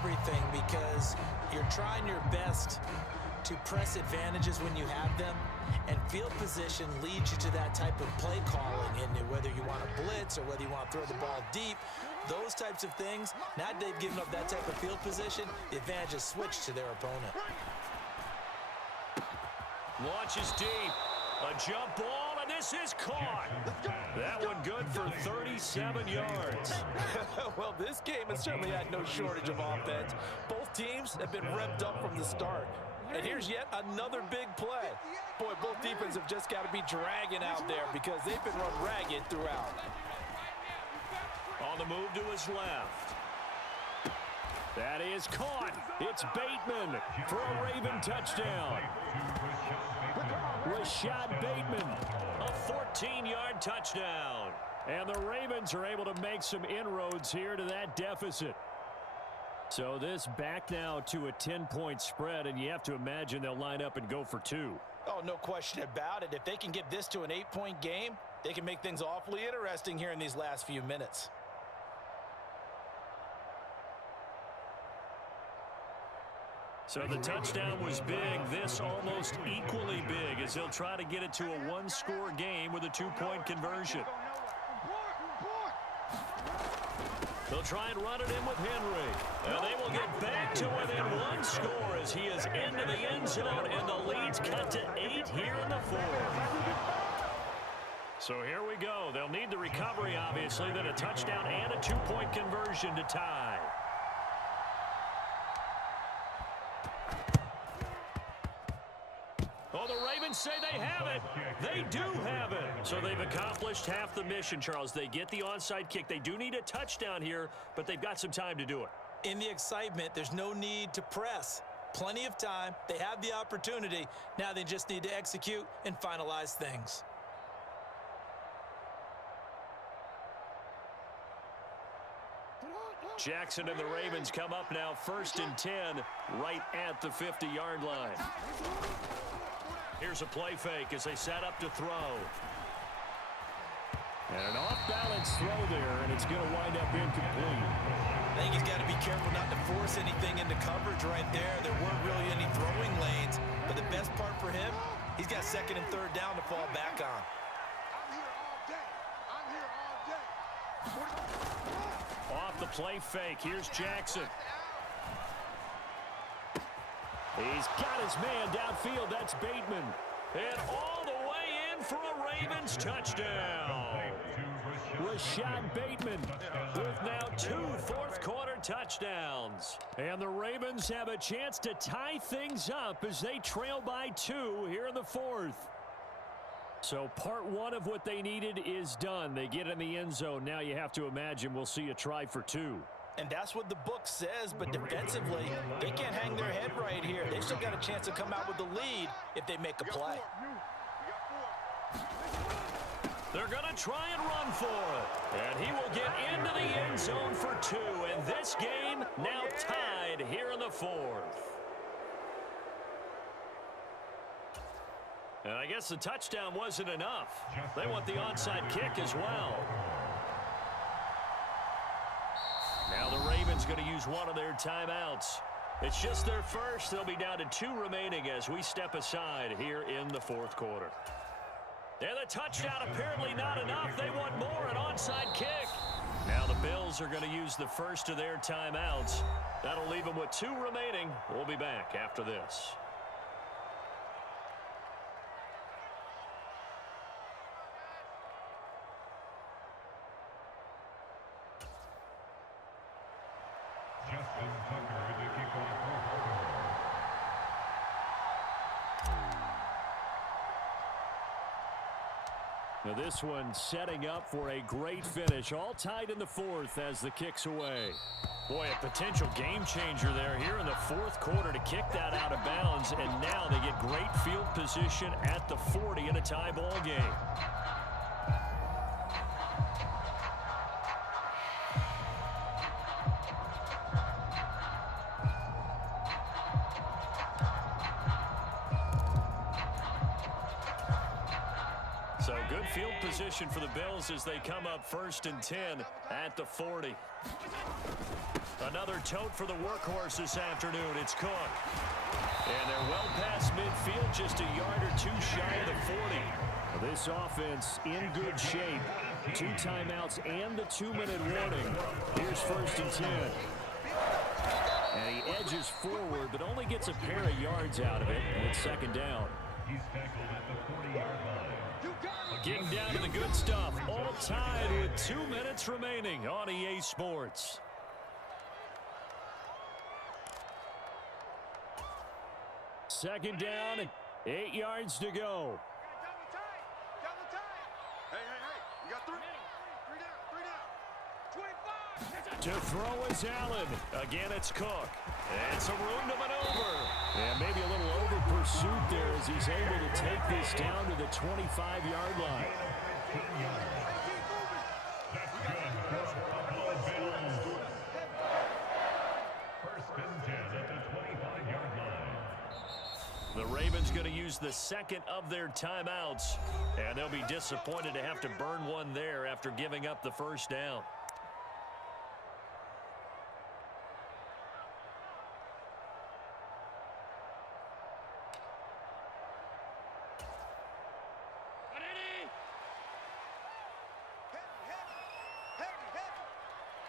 everything because you're trying your best to press advantages when you have them, and field position leads you to that type of play calling, and whether you want to blitz or whether you want to throw the ball deep, those types of things. Now they've given up that type of field position, the advantage is switched to their opponent. Launches deep. A jump ball, and this is caught. That one good for 37 yards. Well, this game has certainly had no shortage of offense. Both teams have been revved up from the start. And here's yet another big play. Boy, both defenses have just got to be dragging out there because they've been run ragged throughout. On the move to his left. That is caught. It's Bateman for a Raven touchdown. Rashad Bateman, a 14-yard touchdown. And the Ravens are able to make some inroads here to that deficit. So this back now to a 10-point spread, and you have to imagine they'll line up and go for two. Oh, no question about it. If they can get this to an 8-point game, they can make things awfully interesting here in these last few minutes. So the touchdown was big. This almost equally big as they'll try to get it to a one-score game with a two-point conversion. They'll try and run it in with Henry. And they will get back to within one score as he is into the end zone, and the lead's cut to 8 here in the fourth. So here we go. They'll need the recovery, obviously, then a touchdown and a two-point conversion to tie. Oh, the Ravens say they have it. They do have it. So they've accomplished half the mission, Charles. They get the onside kick. They do need a touchdown here, but they've got some time to do it. In the excitement, there's no need to press. Plenty of time. They have the opportunity. Now they just need to execute and finalize things. Jackson and the Ravens come up now 1st and 10 right at the 50-yard line. Here's a play fake as they set up to throw. And an off-balance throw there, and it's going to wind up incomplete. I think he's got to be careful not to force anything into coverage right there. There weren't really any throwing lanes, but the best part for him, he's got 2nd and 3rd down to fall back on. Off the play fake, here's Jackson. He's got his man downfield. That's Bateman. And all the way in for a Ravens touchdown. Rashad Bateman with now 2 fourth-quarter touchdowns. And the Ravens have a chance to tie things up as they trail by 2 here in the fourth. So part one of what they needed is done. They get in the end zone. Now you have to imagine we'll see a try for 2. And that's what the book says, but defensively, they can't hang their head right here. They still got a chance to come out with the lead if they make a play. They're going to try and run for it. And he will get into the end zone for 2. And this game now tied here in the fourth. And I guess the touchdown wasn't enough. They want the onside kick as well. Now the Ravens going to use one of their timeouts. It's just their first. They'll be down to 2 remaining as we step aside here in the fourth quarter. And the touchdown apparently not enough. They want more, an onside kick. Now the Bills are going to use the first of their timeouts. That'll leave them with 2 remaining. We'll be back after this. Now this one setting up for a great finish. All tied in the fourth as the kick's away. Boy, a potential game changer there here in the fourth quarter to kick that out of bounds. And now they get great field position at the 40 in a tie ball game. So good field position for the Bills as they come up 1st and 10 at the 40. Another Another tote for the workhorse this afternoon. It's Cook. And they're well past midfield, just a yard or two shy of the 40. This offense in good shape. 2 timeouts and the 2-minute warning. Here's 1st and 10. And he edges forward, but only gets a pair of yards out of it. And it's 2nd down. He's tackled at the 40-yard line. Getting down to the good stuff. All tied with 2 minutes remaining on EA Sports. Second down and 8 yards to go. Double time. Hey, you got 3 down. 25. To throw is Allen. Again, it's Cook. And some room to maneuver. And maybe a little over pursuit there as he's able to take this down to the 25-yard line. The Ravens going to use the 2nd of their timeouts, and they'll be disappointed to have to burn one there after giving up the 1st down.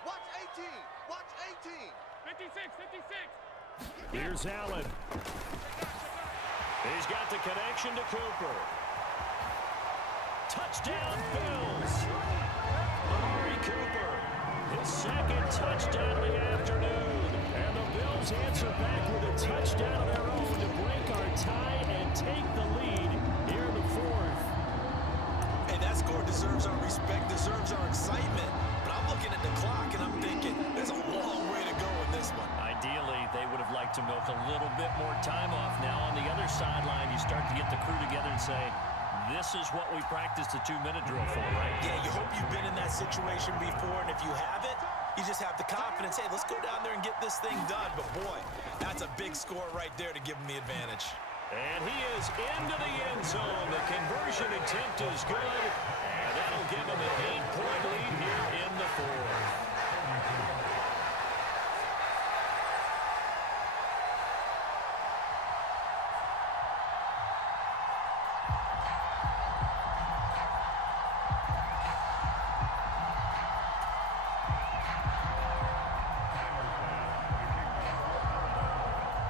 Watch 18. Watch 18. 56. Here's Allen. He's got the connection to Cooper. Touchdown, Bills. Amari Cooper, his 2nd touchdown of the afternoon. And the Bills answer back with a touchdown of their own to break our tie and take the lead here in the 4th. Hey, that score deserves our respect, deserves our excitement. But I'm looking at the clock and I'm thinking there's a long way to go in this one. Ideally, they would have liked to milk a little bit more time off. Now on the other sideline, you start to get the crew together and say, this is what we practiced the 2-minute drill for, right? Yeah, you hope you've been in that situation before, and if you haven't, you just have the confidence, hey, let's go down there and get this thing done. But boy, that's a big score right there to give them the advantage. And he is into the end zone. The conversion attempt is good, and that'll give them an 8-point lead here in the 4th.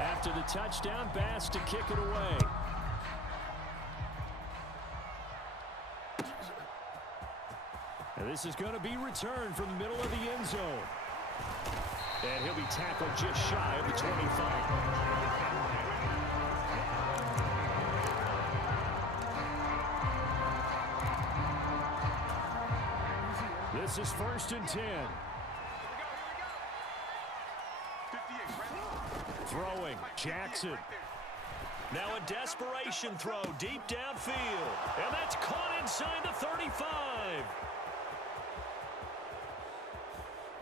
After the touchdown, Bass to kick it away. And this is going to be returned from the middle of the end zone. And he'll be tackled just shy of the 25. This is 1st and 10. Throwing, Jackson. Now a desperation throw deep downfield. And that's caught inside the 35.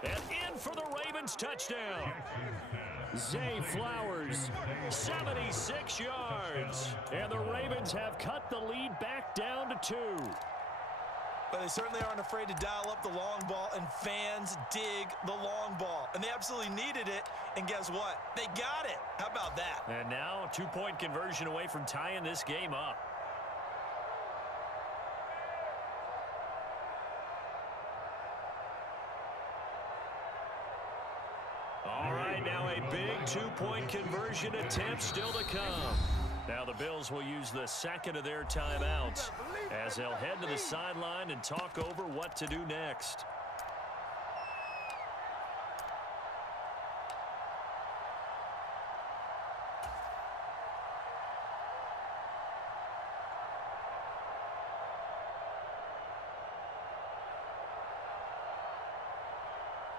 And in for the Ravens touchdown. Zay Flowers, 76 yards. And the Ravens have cut the lead back down to 2. But they certainly aren't afraid to dial up the long ball, and fans dig the long ball. And they absolutely needed it, and guess what? They got it. How about that? And now a 2-point conversion away from tying this game up. All right, now a big 2-point conversion attempt still to come. Now the Bills will use the 2nd of their timeouts as they'll head to the sideline and talk over what to do next.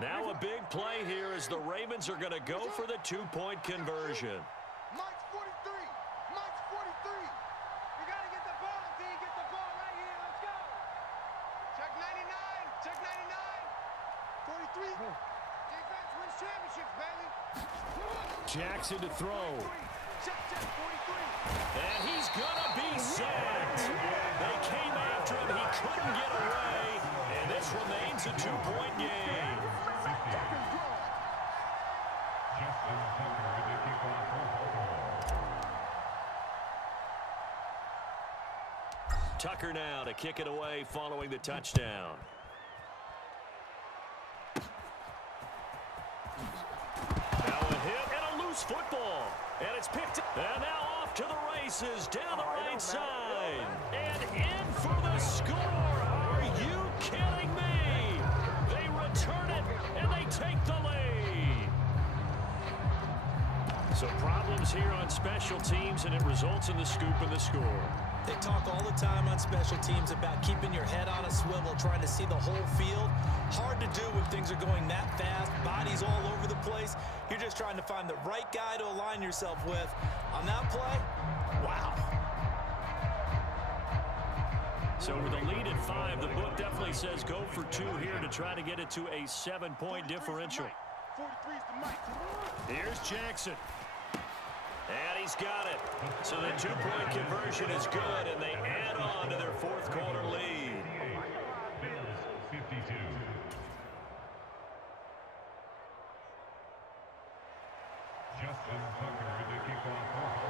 Now a big play here as the Ravens are going to go for the 2-point conversion. Mike's 43. Mike's 43. You got to get the ball until you get the ball right here. Let's go. Check 99. Check 99. 43. Defense wins championships, baby. Jackson to throw. Check 43. And he's going to be sacked. They came after him. He couldn't get away. And this remains a 2-point game. Tucker now to kick it away following the touchdown. Now a hit and a loose football. And it's picked up. And now off to the races down the right side. And in for the score. Are you kidding me? They return it and they take the lead. So problems here on special teams, and it results in the scoop and the score. They talk all the time on special teams about keeping your head on a swivel, trying to see the whole field. Hard to do when things are going that fast, bodies all over the place. You're just trying to find the right guy to align yourself with. On that play, wow. So with a lead at 5, the book definitely says go for 2 here to try to get it to a 7-point differential. Here's Jackson. And he's got it. So the 2-point conversion is good, and they add on to their fourth quarter lead. 52. Justin Tucker to kick off.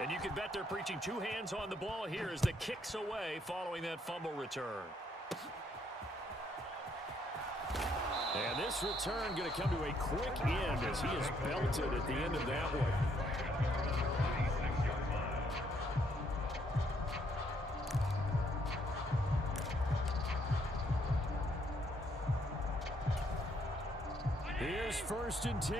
And you can bet they're preaching 2 hands on the ball here as the kick's away following that fumble return. And this return going to come to a quick end as he is belted at the end of that one. Here's 1st and 10.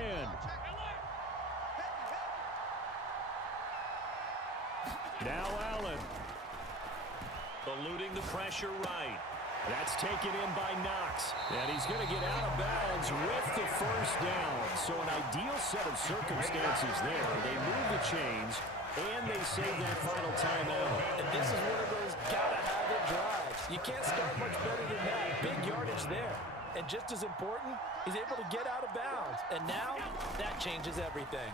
Now Allen. Eluding the pressure right. That's taken in by Knox. And he's going to get out of bounds with the first down. So an ideal set of circumstances there. They move the chains, and they save that final timeout. And this is one of those gotta-have-it drives. You can't start much better than that. Big yardage there. And just as important, he's able to get out of bounds. And now, that changes everything.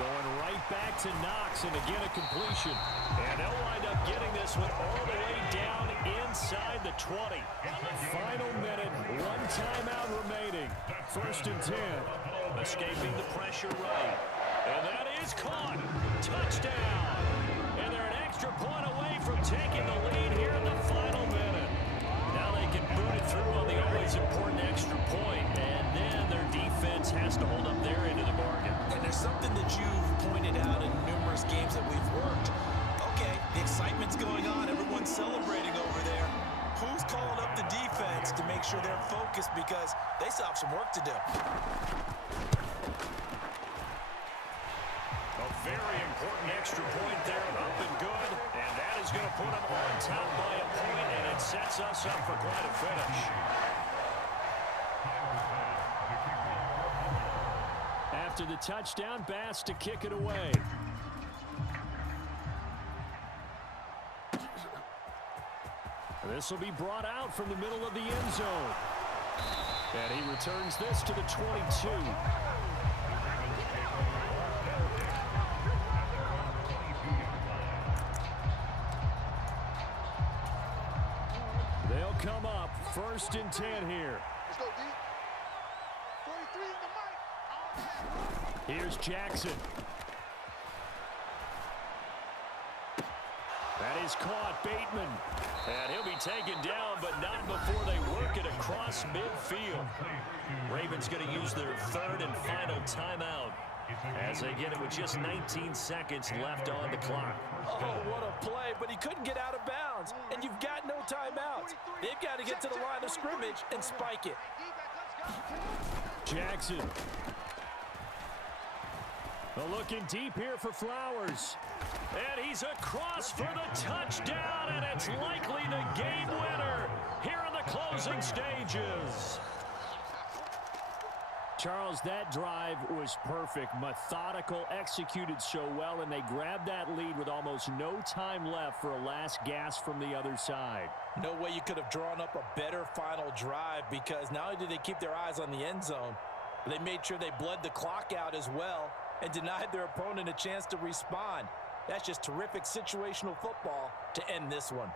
Going right back to Knox, and again a completion. And they'll wind up getting this one all the way down inside the 20. Final minute, 1 timeout remaining. 1st and 10. Escaping the pressure right. And that is caught. Touchdown. And they're an extra point away from taking the lead here in the final minute. Now they can boot it through on the always important extra point, and then their defense has to hold up their end of the bargain. And there's something that you've pointed out in numerous games that we've worked. Okay, the excitement's going on. Everyone's celebrating over there. Who's calling up the defense to make sure they're focused, because they still have some work to do. A very important extra point there, up and good. And that is going to put them on top by a point, and it sets us up for quite a finish. After the touchdown, Bass to kick it away. This will be brought out from the middle of the end zone. And he returns this to the 22. They'll come up 1st and 10 here. Let's go, D. 43 in the mic. Here's Jackson. That is caught, Bateman. And he'll be taken down, but not before they work it across midfield. Ravens going to use their 3rd and final timeout as they get it with just 19 seconds left on the clock. Oh, what a play, but he couldn't get out of bounds. And you've got no timeouts. They've got to get to the line of scrimmage and spike it. Jackson. Looking deep here for Flowers. And he's across for the touchdown, and it's likely the game winner here in the closing stages. Charles, that drive was perfect, methodical, executed so well, and they grabbed that lead with almost no time left for a last gasp from the other side. No way you could have drawn up a better final drive, because not only did they keep their eyes on the end zone, but they made sure they bled the clock out as well and denied their opponent a chance to respond. That's just terrific situational football to end this one.